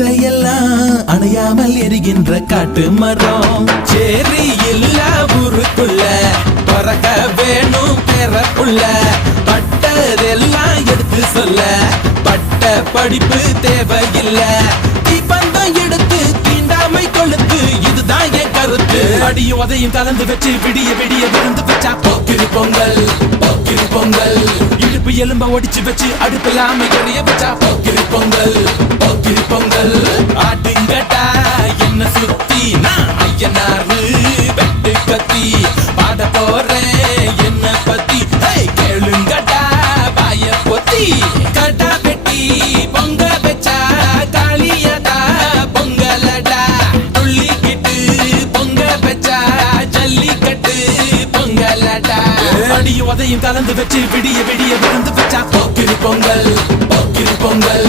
திசையெல்லாம் அணையாமல் எரிகின்ற காட்டு மரம் சேரி இல்ல ஊருக்குள்ள பறக்க வேணும் பிறப்புள்ள பட்டதெல்லாம் எடுத்து சொல்ல பட்ட படிப்பு தேவையில்ல தீபந்தம் எடுத்து தீண்டாமை கொளுத்து இதுதான் என் கருத்து அடியும் அதையும் கலந்து வச்சு விடிய விடிய விருந்து வச்சா போக்கிரு பொங்கல் போக்கிரு பொங்கல் இடுப்பு எலும்ப ஒடிச்சு வச்சு அடுப்பில்லாம எரிய வச்சா போக்கிரு பொங்கல் போக்கிரு பொங்கல் ஆட்டுங்கட்டா என்ன சுத்தி நான் ஐயனாரு வெட்டு கத்தி பாட போறேன் என்ன பத்தி கேளுங்கட்டா பாய பொத்தி கட்டா பெட்டி பொங்க வச்சா காளியதா பொங்கலடா துள்ளிக்கிட்டு பொங்க வச்சா ஜல்லிக்கட்டு பொங்கலடா அடியும் அதையும் கலந்து வச்சு விடிய விடிய விருந்து வச்சா போக்கிரு பொங்கல் போக்கிரு பொங்கல்